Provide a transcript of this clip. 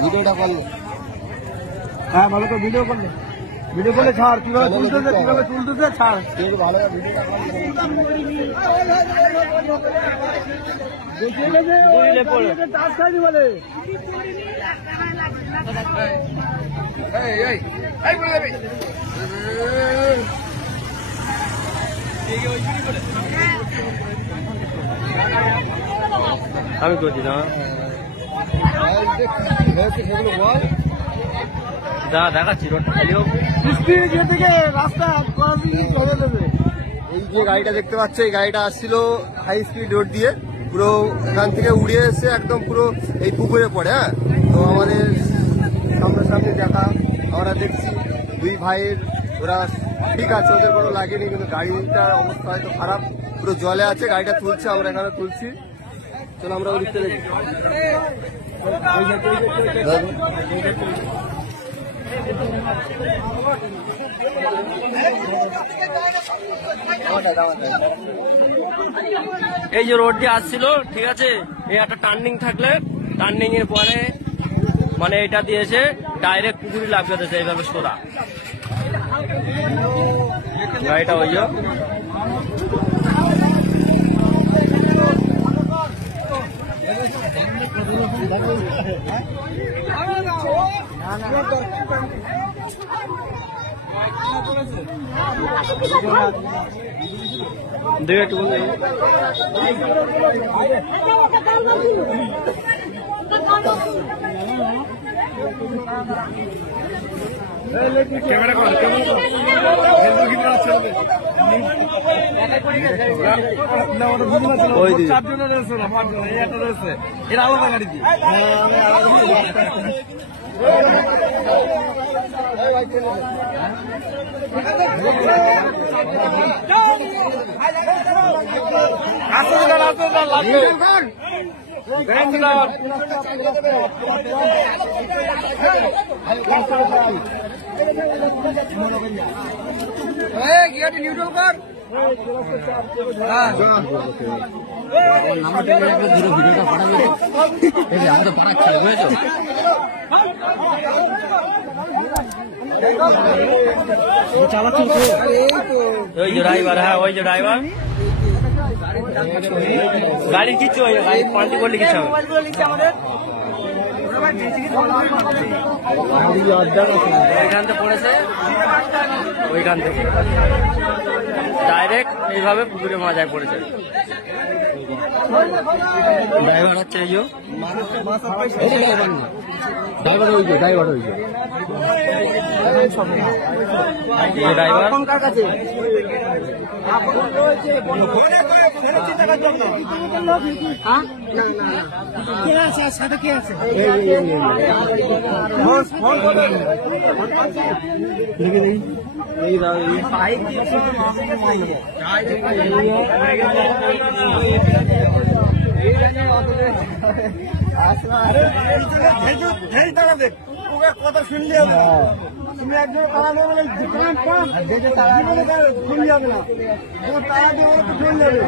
ভিডিওটা করলো, হ্যাঁ ভালো তো ভিডিও করলে, ভিডিও করলে ছাড়, কিভাবে তুলতেছে ছাড়, ভালো আমি করছি না যা দেখাচ্ছি রোডটা খালি হোক। রাস্তা চলে দেবে। এই যে গাড়িটা দেখতে পাচ্ছ, এই গাড়িটা আসছিল হাই স্পিড রোড দিয়ে, পুরো এখান থেকে উড়ে এসে একদম পুরো এই পুকুরে পড়ে। হ্যাঁ, তো আমাদের সামনাসামনি দেখা, আমরা দেখছি দুই ভাইয়ের, ওরা ঠিক আছে, ওদের কোনো লাগেনি, কিন্তু গাড়িটার অবস্থা হয়তো খারাপ, পুরো জলে আছে। গাড়িটা তুলছে, আমরা এখানে তুলছি। চলো আমরা ওই দিকটা দেখি। এই যে রোড দিয়ে আসছিল, ঠিক আছে, এই একটা টার্নিং থাকলে, টার্নিং এর পরে মানে এটা দিয়েছে ডাইরেক্ট পুকুরি লাগবে দিয়েছে এইভাবে সোজা গাড়িটা। ওই ক্যামেরা কর, চারজনের রয়েছে না, পাঁচজন, এই একটা রয়েছে, এরা আলাদা গাড়ি দিয়ে। নিউট্রাল কর। ভিডিওটা পাঠাবে, আমি তো পাঠাচ্ছি, বুঝেছো? ওই যে ড্রাইভার, হ্যাঁ ওই যে ড্রাইভার, গাড়ি কিচ্ছু হয় না, গাড়ি পাল্টি করলে কিছু হবে। ওইখান থেকে পড়েছে, ওইখান থেকে ডাইরেক্ট এইভাবে পুকুরে মাজায় পড়েছে। ড্রাইভার হচ্ছে এই ড্রাইভার, ওই যে ড্রাইভার, ওই যে ড্রাইভার কার কাছে সাথে কে আছে? কথা শুনলে হবে, তুমি একজন তারা দেবে, তারা শুনলে হবে না, তারা দেবে শুনলে হবে।